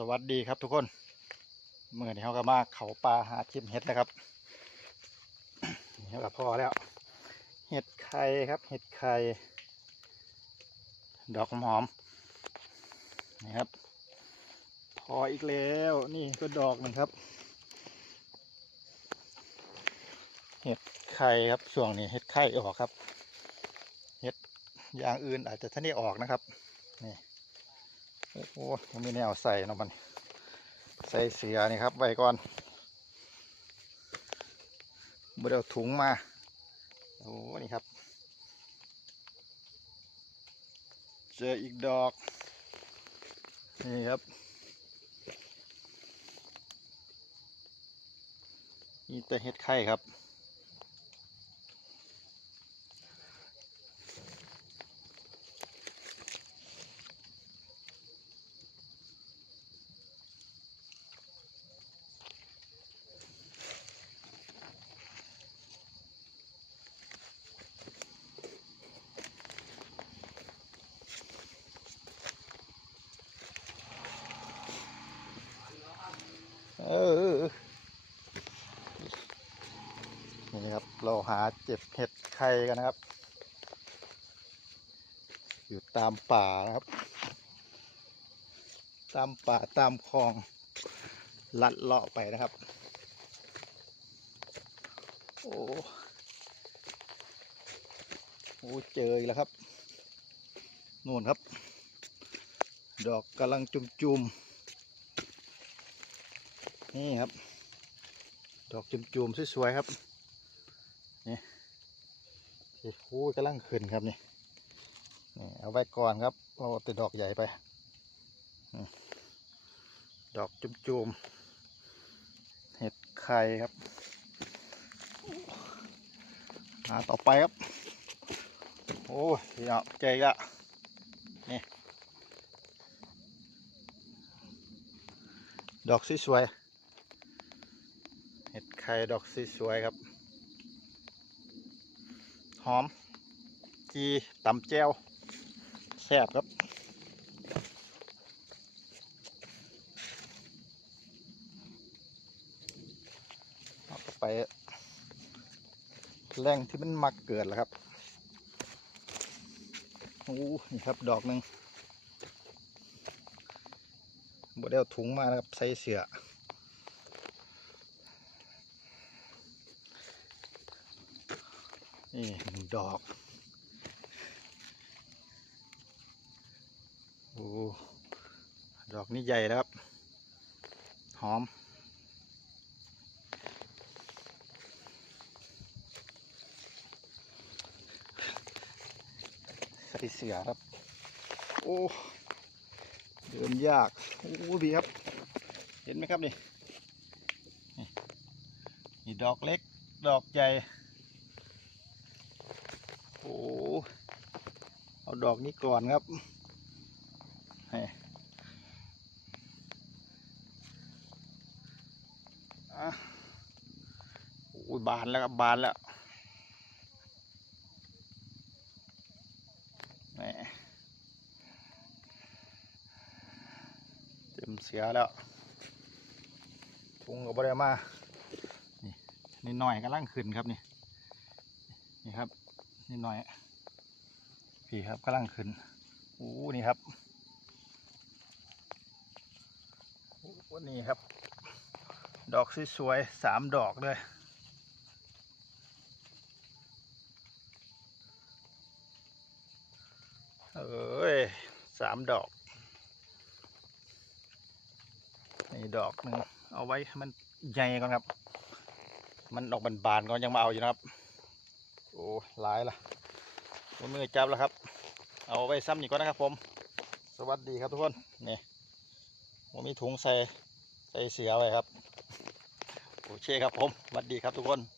สวัสดีครับทุกคนเมื่อนี้เขาก็มาเขาปลาหาชิมเห็ดนะครับเขาก็พอแล้ว เห็ดไข่ครับ เห็ดไข่ดอกหอมนี่ครับ พออีกแล้วนี่ก็ดอกหนึ่งครับ เห็ดไข่ครับช่วงนี้เห็ดไข่ออกครับ เห็ดอย่างอื่นอาจจะท่านได้ออกนะครับนี่ โอ้โหยังมีแนวใส่เนาะมันใส่เสือนี่ครับไว้ก่อนบ่ได้เอาถุงมาโอ้นี่ครับ เจออีกดอก นี่ครับ นี่แต่เห็ดไข่ครับ เออ นี่ครับ เราหาเจ็บเห็ดไข่กันนะครับ อยู่ตามป่านะครับ ตามป่าตามคลองลัดเลาะไปนะครับ โอ้โอ้เจออีกแล้วครับนู่นครับ ดอกกำลังจุ่มๆนี่ครับ ดอกจุ่มๆสวยๆครับ โอ้โหกำลังขึ้นครับนี่นี่เอาไว้ก่อนครับเอาแต่ดอกใหญ่ไป ดอกจุ่มๆเห็ดไข่ครับหาต่อไปครับ โอ้ยเนาะเจละนี่ ดอกสวยๆเห็ดไข่ดอกสวยๆครับ หอมจีตำแจ้วแซ่บครับเอาไปแรงที่มันมักเกิดแล้วครับโอ้นี่ครับดอกหนึ่งบดเอาถุงมานะครับใส่เสือ นี่หนึ่งดอก โอ้ ดอกนี้ใหญ่แล้วครับ หอม ใส่เสือครับ โอ้ เดินยาก โอ้ดีครับ เห็นไหมครับนี่ นี่ดอกเล็ก ดอกใหญ่ โอ้เอาดอกนี้ก่อนครับอะโอ้ยบานแล้วครับบานแล้วแหมเต็มเสียแล้วทุงก็บ่ได้มานี่นี่หน่อยกำลังขึ้นครับนี่นี่ครับ นี่หน่อย พี่ครับกำลังขึ้นโอ้นี่ครับโอ้นี่ครับ ดอกสวยๆสามดอกเลยเอ้ยสามดอกนี่ดอกหนึ่งเอาไว้มันใหญ่ก่อนครับ มันออกบานๆก่อนยังมาเอาอยู่นะครับ โอ้หลายละมือจับแล้วครับ เอาไว้ซ้ำอีกก่อนนะครับ ผม สวัสดีครับทุกคนนี่ผมมีถุงใส่ใส่เสือไว้ครับโอเคครับผมสวัสดีครับทุกคน